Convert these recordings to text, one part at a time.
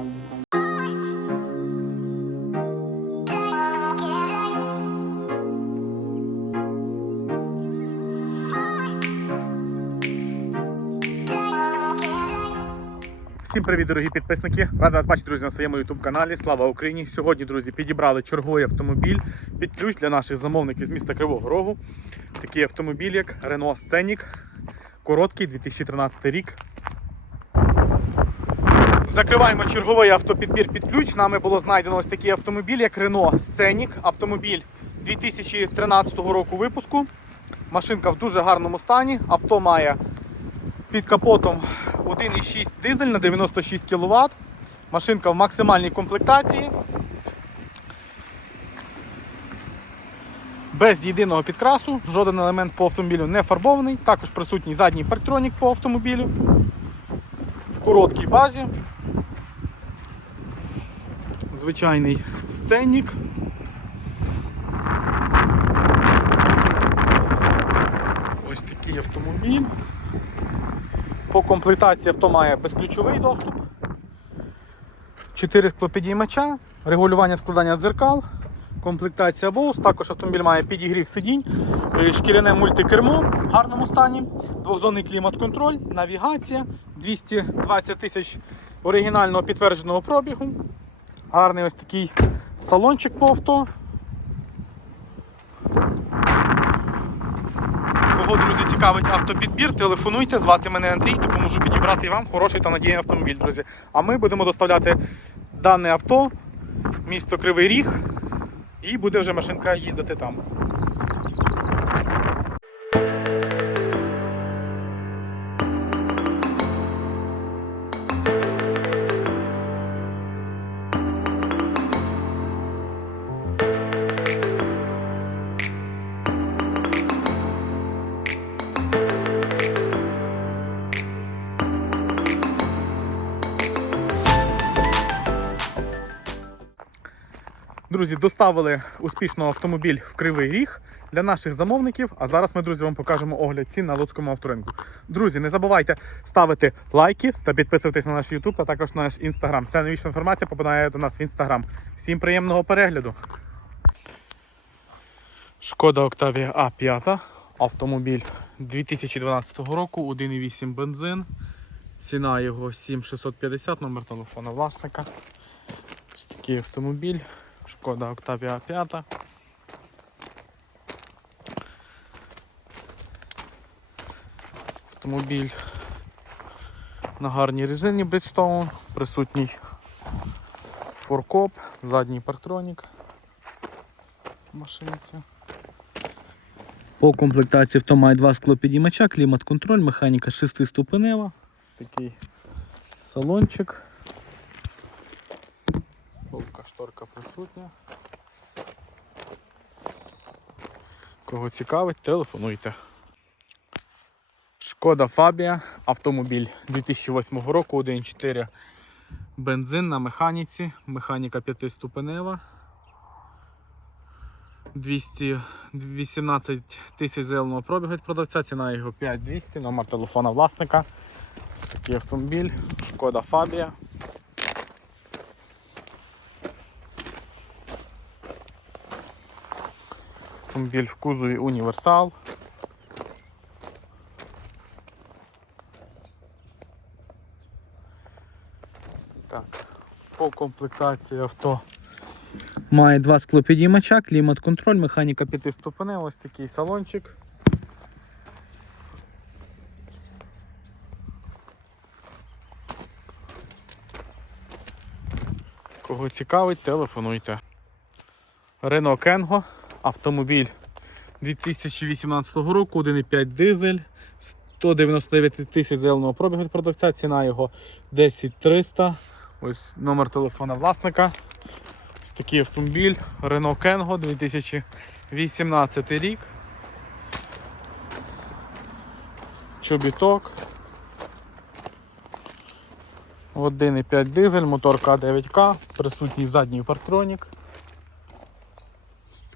Всім привіт, дорогі підписники! Радий вас бачити, друзі, на своєму youtube каналі. Слава Україні! Сьогодні, друзі, підібрали черговий автомобіль під ключ для наших замовників з міста Кривого Рогу. Такий автомобіль, як Renault Scenic, короткий 2013 рік. Закриваємо черговий автопідбір під ключ. Нами було знайдено ось такий автомобіль, як Renault Scenic. Автомобіль 2013 року випуску. Машинка в дуже гарному стані. Авто має під капотом 1,6 дизель на 96 кВт. Машинка в максимальній комплектації. Без єдиного підкрасу, жоден елемент по автомобілю не фарбований. Також присутній задній парктронік по автомобілю. Короткій базі. Звичайний сценник. Ось такий автомобіль. По комплектації авто має безключовий доступ, 4 склопідіймача, регулювання складання дзеркал, комплектація Bose, також автомобіль має підігрів сидінь, е, шкіряне мультикермо в гарному стані, двохзонний клімат-контроль, навігація, 220 тисяч оригінального підтвердженого пробігу. Гарний ось такий салончик по авто. Кого, друзі, цікавить автопідбір, телефонуйте, звати мене Андрій, допоможу підібрати вам хороший та надійний автомобіль, друзі. А ми будемо доставляти дане авто, місто Кривий Ріг, і буде вже машинка їздити там. Друзі, доставили успішно автомобіль в Кривий Ріг для наших замовників. А зараз ми, друзі, вам покажемо огляд цін на Луцькому авторинку. Друзі, не забувайте ставити лайки та підписуватись на наш YouTube та також на наш Instagram. Вся новічна інформація попадає до нас в Instagram. Всім приємного перегляду. Шкода Octavia A5. Автомобіль 2012 року, 1,8 бензин. Ціна його 7650, номер телефона власника. Ось такий автомобіль. Шкода Octavia 5. Автомобіль на гарній резині Bridgestone, присутній форкоп, задній парктронік машинці. По комплектації авто має два склопідіймача, клімат-контроль, механіка 6-ступенева. Ось такий салончик. Шторка присутня. Кого цікавить, телефонуйте. Шкода Фабія, автомобіль 2008 року, 1.4 бензин на механіці, механіка 5-ступенева. 218 тисяч заявленого пробігу від продавця, ціна його 5200, номер телефона власника. Такий автомобіль, шкода Фабія. Автомобіль в кузові універсал. Так, по комплектації авто має два склопідіймача, клімат-контроль, механіка 5 ступеней, ось такий салончик. Кого цікавить, телефонуйте. Renault Kengo, автомобіль 2018 року, 1,5 дизель, 199 тисяч заявленого пробігу від продавця, ціна його 10300. Ось номер телефона власника. Ось такий автомобіль Renault Kengo 2018 рік. Чобіток. 1,5 дизель, мотор К9К, присутній задній парктронік.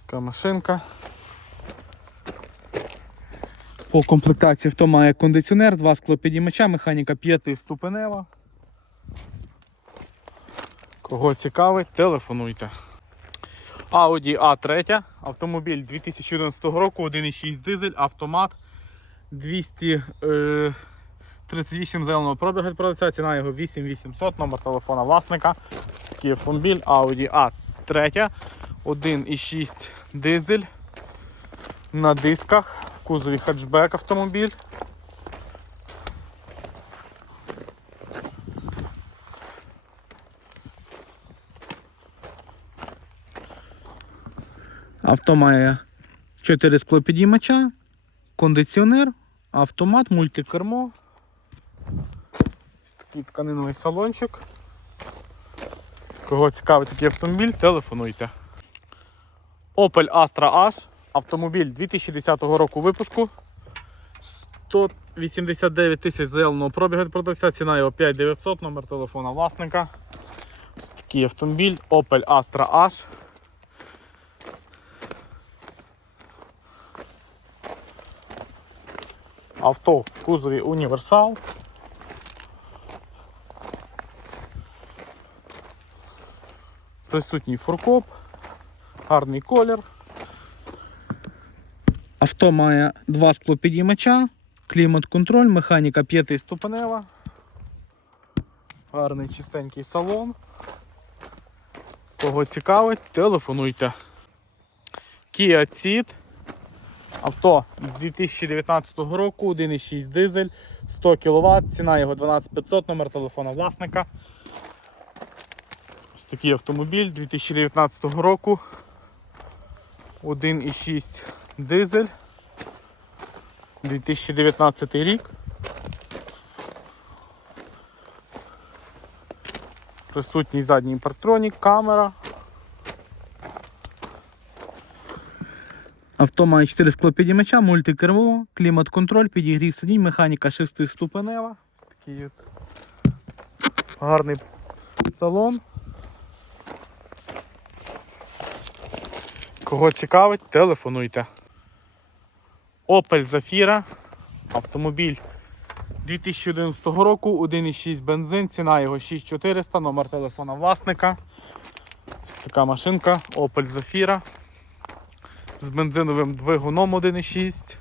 Така машинка. По комплектації авто має кондиціонер, два склопідіймача, механіка 5 ступенева. Кого цікавить, телефонуйте. Audi A3, автомобіль 2011 року, 1,6 дизель, автомат 238 зеленого пробігу продавця, ціна його 8800, номер телефона власника. Такий автомобіль Audi A3, 1,6 дизель на дисках, кузові хетчбек автомобіль. Авто має 4 склопідіймача, кондиціонер, автомат, мультикермо. Ось такий тканиновий салончик. Кого цікавить такий автомобіль, телефонуйте. Opel Astra H, автомобіль 2010 року випуску. 189 тисяч заявленого пробігу від продавця, ціна його 5900, номер телефона власника. Такий автомобіль Opel Astra H. Авто в кузові універсал. Присутній фуркоп, гарний колір. Авто має два склопідіймача, клімат-контроль, механіка п'ятиступенева. Гарний чистенький салон. Кого цікавить, телефонуйте. Kia Ceed. Авто 2019 року, 1,6 дизель, 100 кВт, ціна його 12500, номер телефона власника. Ось такий автомобіль 2019 року. 1,6 дизель. 2019 рік. Присутній задній парктронік, камера. Авто має 4 склопідіймача, мультикермо, клімат-контроль, підігрів сидінь, механіка 6-ступенева. Такий от гарний салон. Кого цікавить, телефонуйте. Opel Zafira. Автомобіль 2011 року, 1,6 бензин, ціна його 6400, номер телефона власника. Ось така машинка Opel Zafira з бензиновим двигуном 1,6.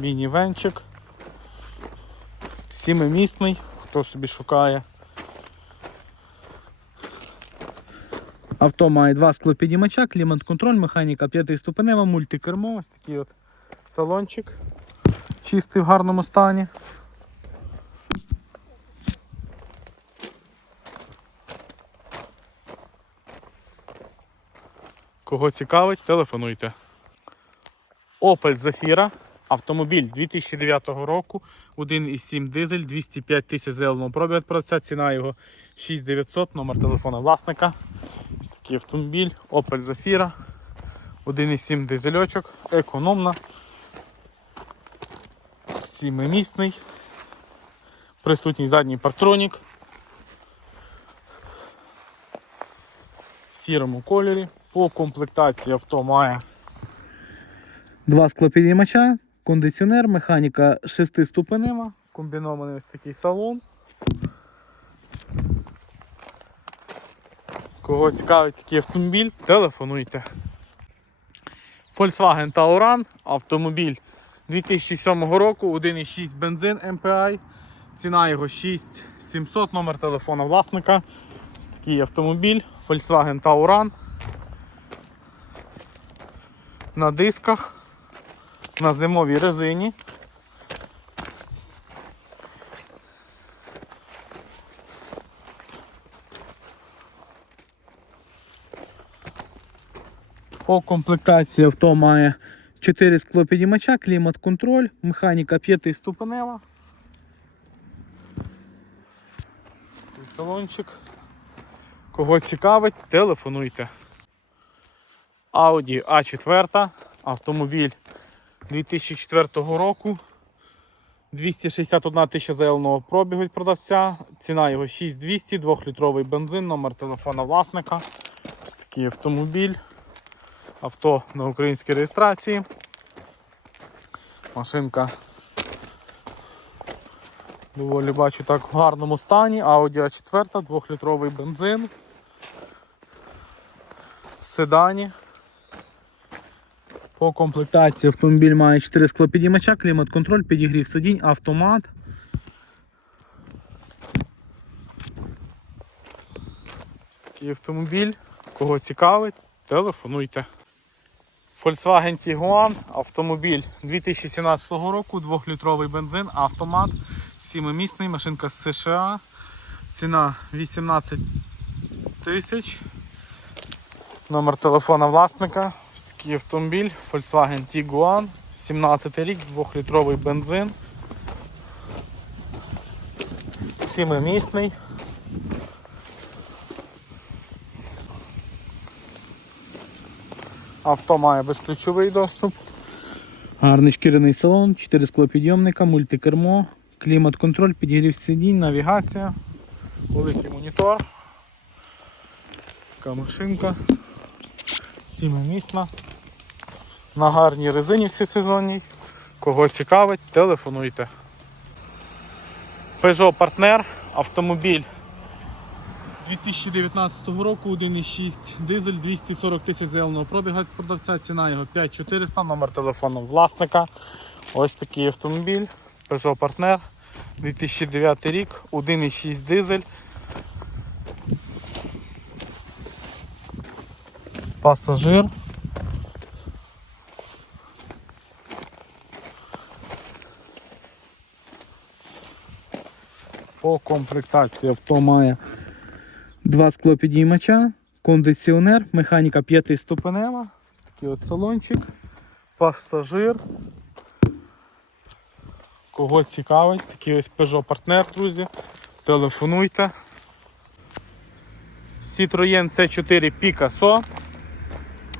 Мінівенчик. Сімимісний, хто собі шукає. Авто має два склопідіймача, клімат-контроль, механіка п'ятиступенева, мультикермо, ось такий от салончик. Чистий в гарному стані. Кого цікавить, телефонуйте. Opel Zafira. Автомобіль 2009 року, 1,7 дизель, 205 тисяч зеленого пробігу продавця, ціна його 6900, номер телефона власника. Ось такий автомобіль, Opel Zafira, 1,7 дизельочок, економна, сімимісний, присутній задній парктронік, в сірому кольорі. По комплектації авто має два склопідіймача, кондиціонер, механіка 6-ступенева, комбінований ось такий салон. Кого цікавить такий автомобіль, телефонуйте. Volkswagen Tauran, автомобіль 2007 року, 1,6 бензин MPI, ціна його 6700, номер телефона власника. Ось такий автомобіль, Volkswagen Tauran. На дисках, на зимовій резині. По комплектації авто має 4 склопідіймача, клімат-контроль, механіка 5-ступенева. Салончик. Кого цікавить, телефонуйте. Audi A4, автомобіль 2004 року. 261 тисяча заявленого пробігу від продавця. Ціна його 6200, 2-літровий бензин, номер телефона власника. Ось такий автомобіль. Авто на українській реєстрації. Машинка Доволі бачу так в гарному стані. Audi A4, 2-літровий бензин. Седані. По комплектації автомобіль має 4 склопідіймача, клімат-контроль, підігрів сидінь, автомат. Ось Такий автомобіль. Кого цікавить, телефонуйте. Volkswagen Tiguan, автомобіль 2017 року, 2-літровий бензин, автомат, 7-місний, машинка з США. Ціна 18 тисяч. Номер телефона власника. Такий автомобіль Volkswagen Tiguan, 17 рік, 2-літровий бензин. 7-місний. Авто має безключовий доступ. Гарний шкіряний салон, 4 склопідйомника, мультикермо, клімат-контроль, підігрів сидінь, навігація, великий монітор. Така машинка. Сімимісна. На гарній резині всесезонній. Кого цікавить, телефонуйте. Peugeot Partner, автомобіль 2019 року 1,6 дизель 240 тисяч заявленого пробіга продавця, ціна його 5400, номер телефону власника. Ось такий автомобіль Peugeot Partner 2009 рік, 1,6 дизель. Пасажир. По комплектації авто має Два склопідіймача, кондиціонер, механіка п'ятиступенева, такий от салончик, пасажир. Кого цікавить, такий ось Peugeot партнер, друзі. Телефонуйте. Citroën C4 Picasso.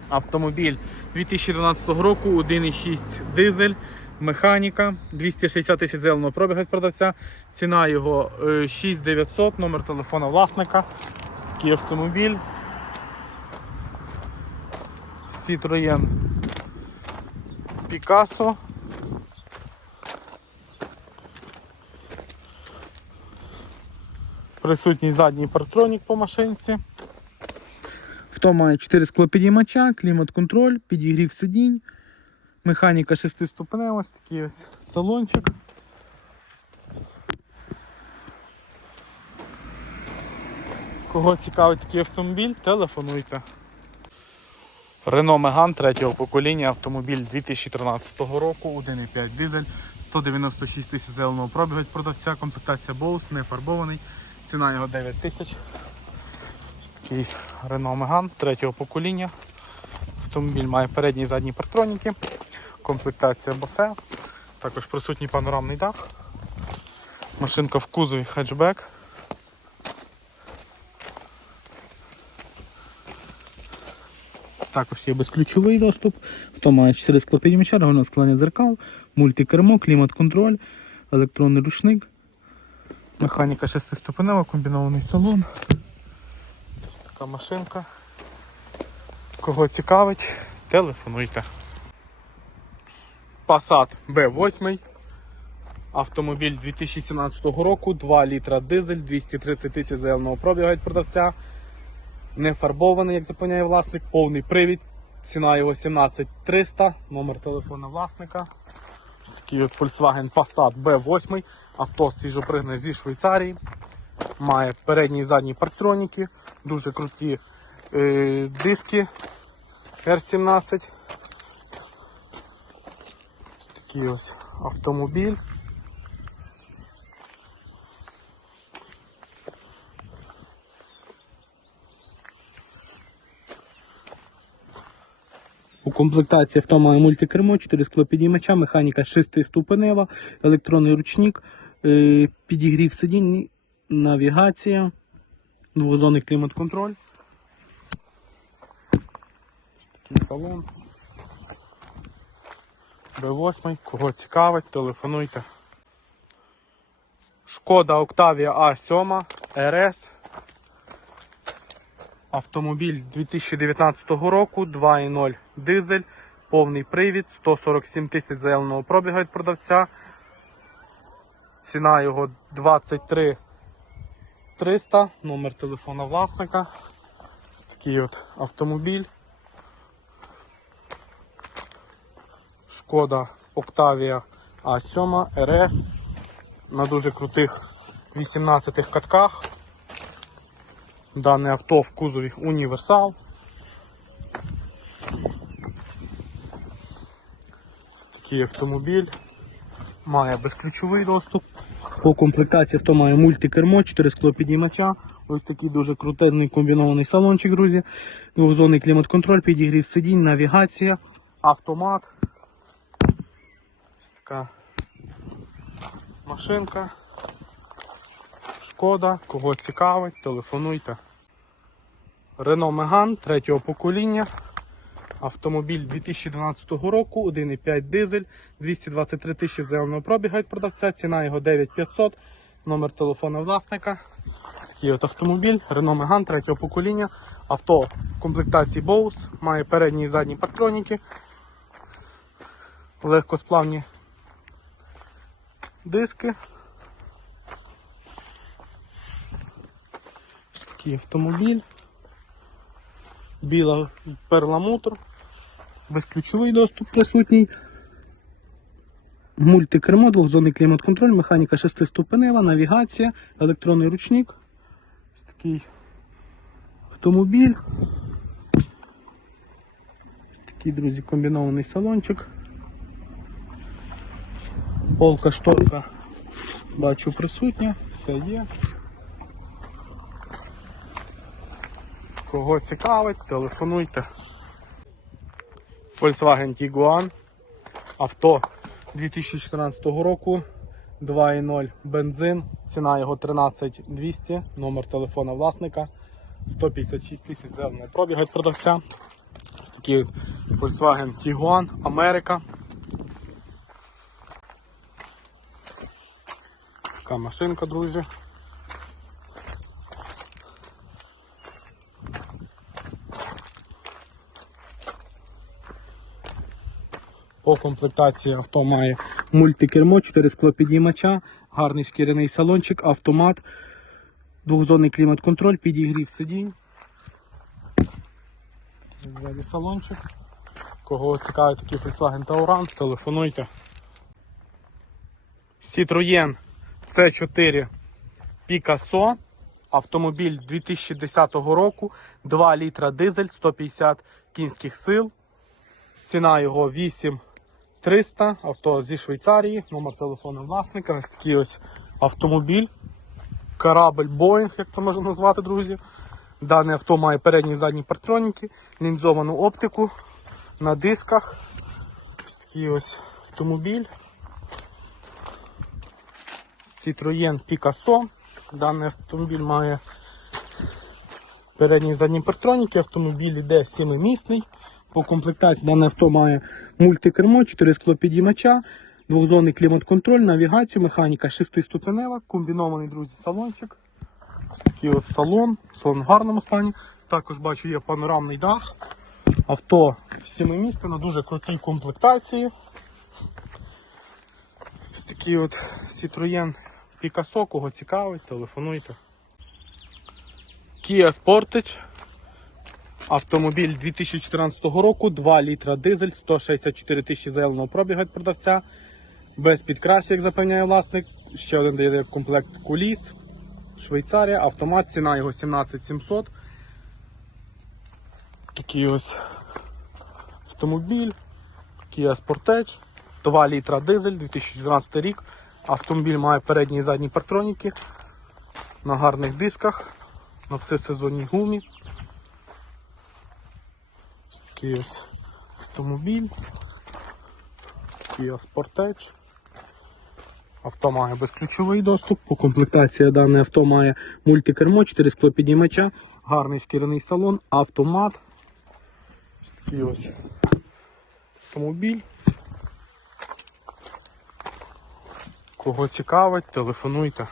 Автомобіль 2012 року, 1,6 дизель, механіка, 260 тисяч зеленого пробігу від продавця. Ціна його е, 6900, номер телефона власника. Ось такий автомобіль. Citroën Picasso. Присутній задній партронік по машинці. Авто має 4 склопідіймача, клімат-контроль, підігрів сидінь, механіка 6 ступенева, ось такий ось салончик. Кого цікавить такий автомобіль, телефонуйте. Renault Megane третього покоління, автомобіль 2013 року, 1,5 дизель, 196 тисяч зеленого пробігу продавця, комплектація Bose, не фарбований, ціна його 9 тисяч. Ось такий Renault Megane третього покоління. Автомобіль має передні і задні партроніки, комплектація Bose, також присутній панорамний дах. Машинка в кузові хетчбек. Також є безключовий доступ. Хто має 4 склопідіміча, регульне склання дзеркал, мультикермо, клімат-контроль, електронний ручник, механіка 6-ступенева, комбінований салон. Ось така машинка. Кого цікавить, телефонуйте. Passat B8. Автомобіль 2017 року, 2 літра дизель, 230 тисяч заявленого пробігу від продавця. Не фарбований, як запевняє власник, повний привід. Ціна його 17300, номер телефона власника. Такий от Volkswagen Passat B8. Авто свіжопригне зі Швейцарії. Має передні і задні парктроніки, дуже круті е, диски R17. Такий ось автомобіль. У комплектації авто має мультикермо, 4 склопідіймача, механіка 6-ступенева, електронний ручник, е, підігрів сидінь, навігація, двозонний клімат-контроль. Ось Такий салон. Б8, кого цікавить, телефонуйте. Шкода Octavia A7 RS. Автомобіль 2019 року, 2.0 дизель, повний привід, 147 тисяч заявленого пробігу від продавця. Ціна його 23 300, номер телефона власника. Ось такий от автомобіль. Шкода Octavia A7 RS на дуже крутих 18 катках. Дане авто в кузові універсал. Такий автомобіль. Має безключовий доступ. По комплектації авто має мультикермо, 4 склопідіймача. Ось такий дуже крутезний комбінований салончик, друзі. Двохзонний клімат-контроль, підігрів сидінь, навігація, автомат. Така машинка. Шкода, кого цікавить, телефонуйте. Renault Megane третього покоління. Автомобіль 2012 року, 1,5 дизель, 223 тисячі зеленого пробіга від продавця, ціна його 9500, номер телефона власника. Такий от автомобіль, Renault Megane третього покоління. Авто в комплектації Bose, має передні і задні парктроніки, легкосплавні диски. Такий автомобіль. Біла перламутр. Безключовий доступ присутній. Мультикермо, двохзонний клімат-контроль, механіка шестиступенева, навігація, електронний ручник. Ось такий автомобіль. Ось такий, друзі, комбінований салончик. Полка шторка бачу присутня, все є. Кого цікавить, телефонуйте. Volkswagen Tiguan. Авто 2014 року. 2.0 бензин. Ціна його 13200, номер телефона власника. 156 тисяч зеленого пробіга від продавця. Ось такий Volkswagen Tiguan Америка. Така машинка, друзі. По комплектації авто має мультикермо, 4 склопідіймача, гарний шкіряний салончик, автомат, двохзонний клімат-контроль, підігрів сидінь. Ззаді салончик. Кого цікавить такий Volkswagen Tauran, телефонуйте. Citroën C4 Picasso. Автомобіль 2010 року, 2 літра дизель, 150 кінських сил. Ціна його 8300, авто зі Швейцарії, номер телефону власника. Ось такий ось автомобіль. Корабль Boeing, як то можна назвати, друзі. Дане авто має передні і задні партроніки, лінзовану оптику на дисках. Ось такий ось автомобіль. Citroën Picasso. Даний автомобіль має передні і задні партроніки. Автомобіль іде сімимісний. По комплектації дане авто має мультикермо, 4 склопідіймача, двохзонний клімат-контроль, навігацію, механіка 6-ступенева, комбінований, друзі, салончик. Такий от салон, салон в гарному стані. Також бачу є панорамний дах. Авто сімимісне на дуже крутій комплектації. Ось такий от Citroën Picasso, кого цікавить, телефонуйте. Kia Sportage. Автомобіль 2014 року, 2 літра дизель, 164 тисячі зеленого пробіга від продавця. Без підкрасів, як запевняє власник. Ще один дає комплект куліс. Швейцарія, автомат, ціна його 17700. Такий ось автомобіль. Kia Sportage. 2 літра дизель, 2014 рік. Автомобіль має передні і задні партроніки на гарних дисках, на всесезонній гумі. Ось такий ось автомобіль. Kia Sportage. Авто має безключовий доступ. По комплектації дане авто має мультикермо, 4 склопідіймача, гарний шкіряний салон, автомат. Ось такий ось автомобіль. Кого цікавить, телефонуйте.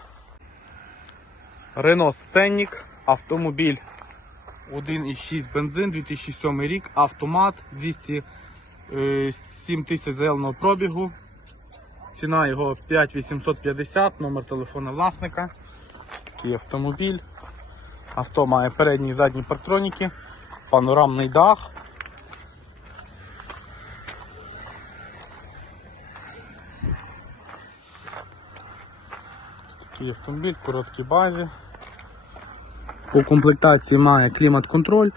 Renault Сценник, автомобіль 1,6 бензин, 2007 рік, автомат, 207 тисяч зеленого пробігу. Ціна його 5850, номер телефона власника. Ось такий автомобіль. Авто має передні і задні парктроніки, панорамний дах. Такий автомобіль, короткій базі. По комплектації має клімат-контроль,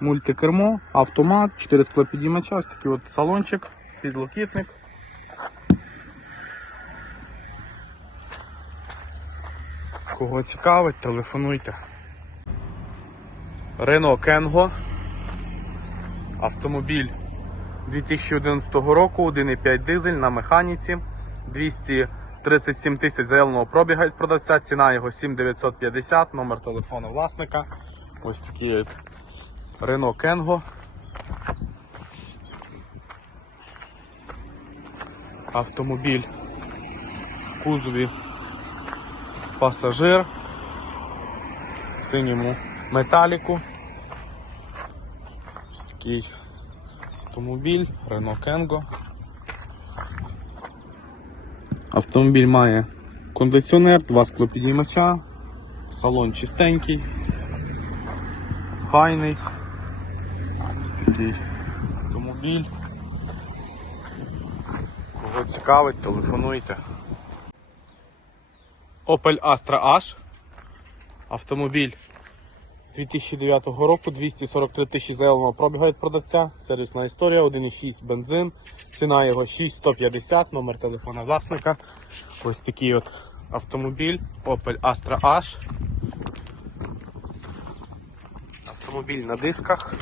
мультикермо, автомат, 4 склопідіймача, ось такий от салончик, підлокітник. Кого цікавить, телефонуйте. Renault Kengo. Автомобіль 2011 року, 1,5 дизель на механіці. 237 тисяч заявленого пробіга від продавця. Ціна його 7950, номер телефону власника. Ось такий Renault Kengo. Автомобіль в кузові пасажир, синьому металіку. Ось такий автомобіль Renault Kengo. Автомобіль має кондиціонер, два склопіднімача, салон чистенький, хайний. Ось такий автомобіль. Кого цікавить, телефонуйте. Opel Astra H. Автомобіль 2009 року, 243 тисячі заявленого пробіга від продавця, сервісна історія, 1,6 бензин, ціна його 6150, номер телефона власника. Ось такий от автомобіль Opel Astra H. Автомобіль на дисках.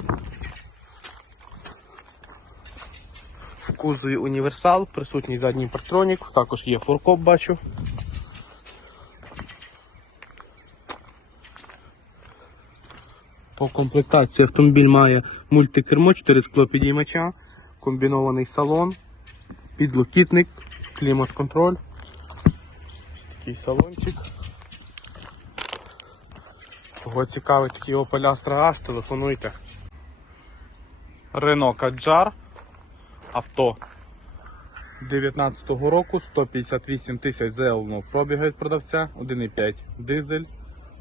В кузові універсал, присутній задній партронік, також є фуркоп, бачу. По комплектації автомобіль має мультикермо, 4 склопідіймача, комбінований салон, підлокітник, клімат-контроль. Такий салончик. Кого цікавить такий Opel Astra H, телефонуйте. Renault Kadjar. Авто 19 року, 158 тисяч заявленого пробігу від продавця, 1,5 дизель.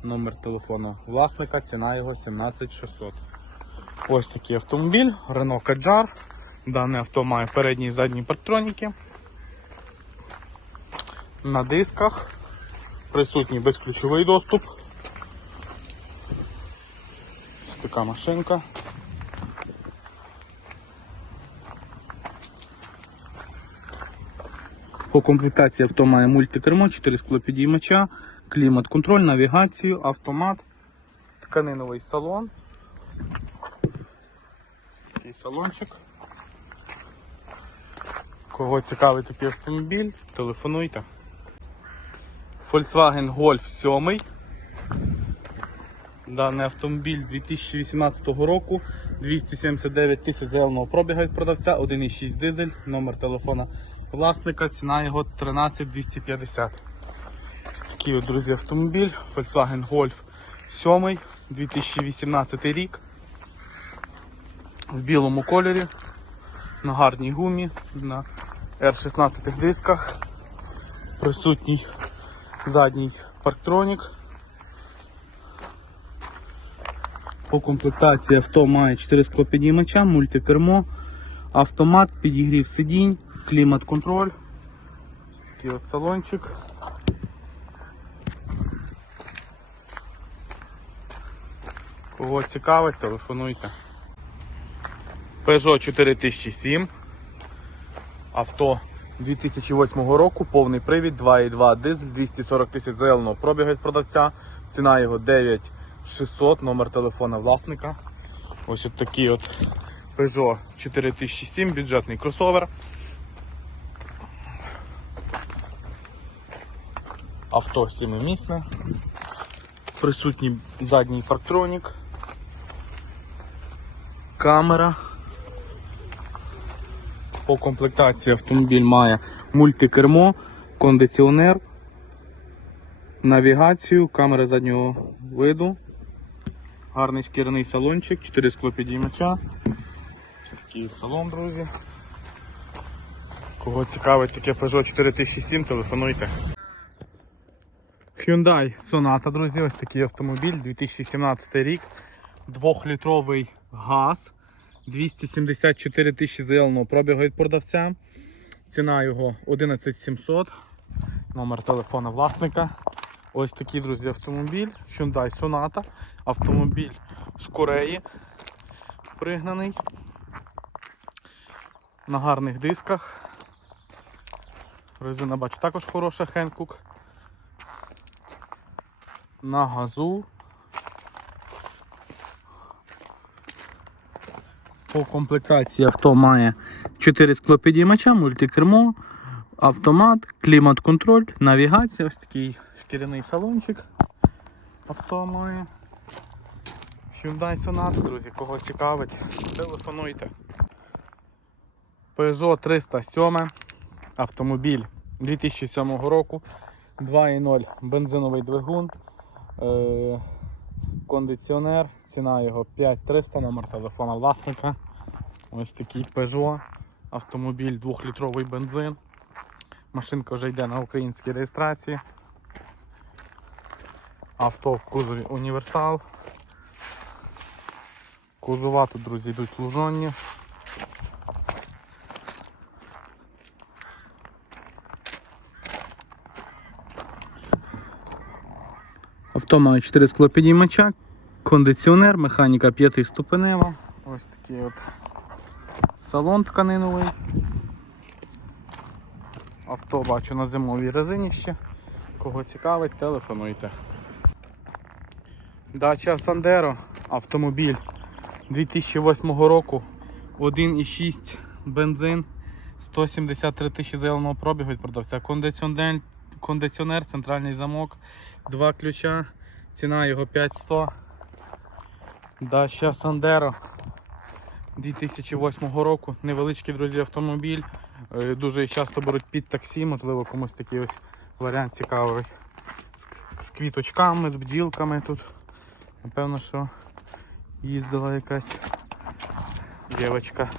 Номер телефону власника, ціна його 17600. Ось такий автомобіль, Renault Kadjar. Дане авто має передні і задні парктроніки. На дисках. Присутній безключовий доступ. Ось така машинка. По комплектації авто має мультикермо, 4 склопідіймача, клімат-контроль, навігацію, автомат, тканиновий салон. Такий салончик. Кого цікавий такий автомобіль, телефонуйте. Volkswagen Golf 7. Даний автомобіль 2018 року, 279 тисяч заявленого пробіга від продавця, 1,6 дизель, номер телефона власника, ціна його 13250. Такий друзі, автомобіль Volkswagen Golf 7, 2018 рік. В білому кольорі, на гарній гумі, на R16 дисках. Присутній задній парктронік. По комплектації авто має 4 склопідіймача, мультикермо, автомат, підігрів сидінь, клімат-контроль. Такий от салончик. Кого цікавить, телефонуйте. Peugeot 4007. Авто 2008 року, повний привід, 2,2 дизель, 240 тисяч заявленого пробігу від продавця. Ціна його 9600, номер телефона власника. Ось такий от Peugeot 4007, бюджетний кросовер. Авто 7-місне. Присутній задній парктронік. Камера. По комплектації автомобіль має мультикермо, кондиціонер, навігацію, камера заднього виду, гарний шкіряний салончик, 4 склопідіймача. Такий салон, друзі. Кого цікавить таке Peugeot 4007, телефонуйте. Hyundai Sonata, друзі, ось такий автомобіль, 2017 рік, 2-літровий газ, 274 тисячі заявленого пробігу від продавця. Ціна його 11700, номер телефона власника. Ось такий, друзі, автомобіль. Hyundai Sonata. Автомобіль з Кореї пригнаний. На гарних дисках. Резина бачу також хороша Hankook. На газу. По комплектації авто має 4 склопідіймача, мультикермо, автомат, клімат-контроль, навігація, ось такий шкіряний салончик. Авто має. Hyundai Sonata, друзі, кого цікавить, телефонуйте. Peugeot 307 автомобіль 2007 року, 2.0 бензиновий двигун, е- кондиціонер, ціна його 5300, номер телефона власника. Ось такий Peugeot, автомобіль 2-літровий бензин. Машинка вже йде на українській реєстрації. Авто в кузові універсал. Кузова тут, друзі, йдуть лужонні. Авто має 4 склопідіймача, кондиціонер, механіка 5 ступенева. Ось такий от салон тканиновий. Авто бачу на зимовій резині ще. Кого цікавить, телефонуйте. Дача Сандеро, автомобіль 2008 року, 1,6 бензин, 173 тисячі заявленого пробігу від продавця. Кондиціонер, кондиціонер, центральний замок, два ключа, ціна його 5100. Dacia Sandero 2008 року. Невеличкий друзі автомобіль. Е, Дуже часто беруть під таксі, можливо комусь такий ось варіант цікавий. З, з квіточками, з бджілками тут. Напевно, що їздила якась дівчинка.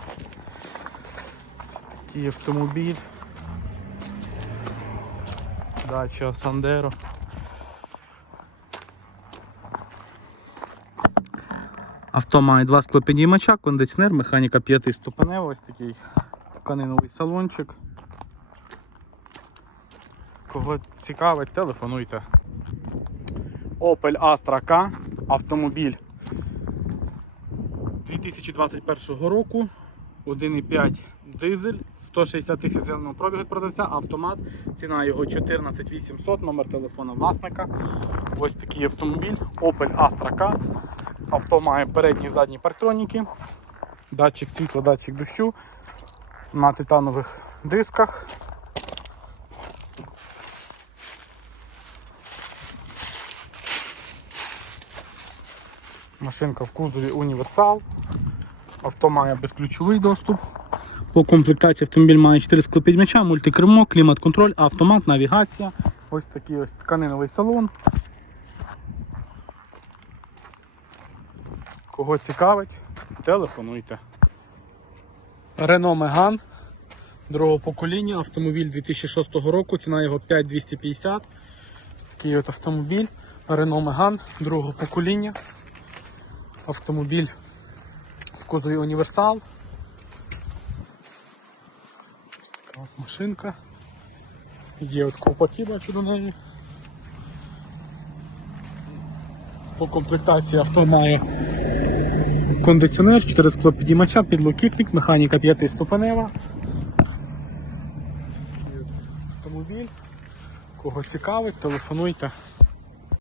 Ось такий автомобіль. Дача Сандеро. Авто має два склопідіймача, кондиціонер, механіка 5 ступенева, ось такий тканиновий салончик. Кого цікавить, телефонуйте. Opel Astra K, автомобіль 2021 року, 1,5 дизель, 160 тисяч зеленого пробігу від продавця, автомат, ціна його 14 800, номер телефона власника. Ось такий автомобіль Opel Astra K. Авто має передні і задні парктроніки, датчик світла, датчик дощу на титанових дисках. Машинка в кузові універсал. Авто має безключовий доступ. По комплектації автомобіль має 4 склопідм'яча, мультикермо, клімат-контроль, автомат, навігація. Ось такий ось тканиновий салон. Кого цікавить, телефонуйте. Renault Megane другого покоління, автомобіль 2006 року, ціна його 5250. Ось такий от автомобіль. Renault Megane другого покоління. Автомобіль в кузові універсал. Ось така от машинка. Є от ковпаки, бачу до неї. По комплектації авто має кондиціонер, 4 склопідіймача, підлокітник, механіка 5 ступенева. Автомобіль. Кого цікавить, телефонуйте.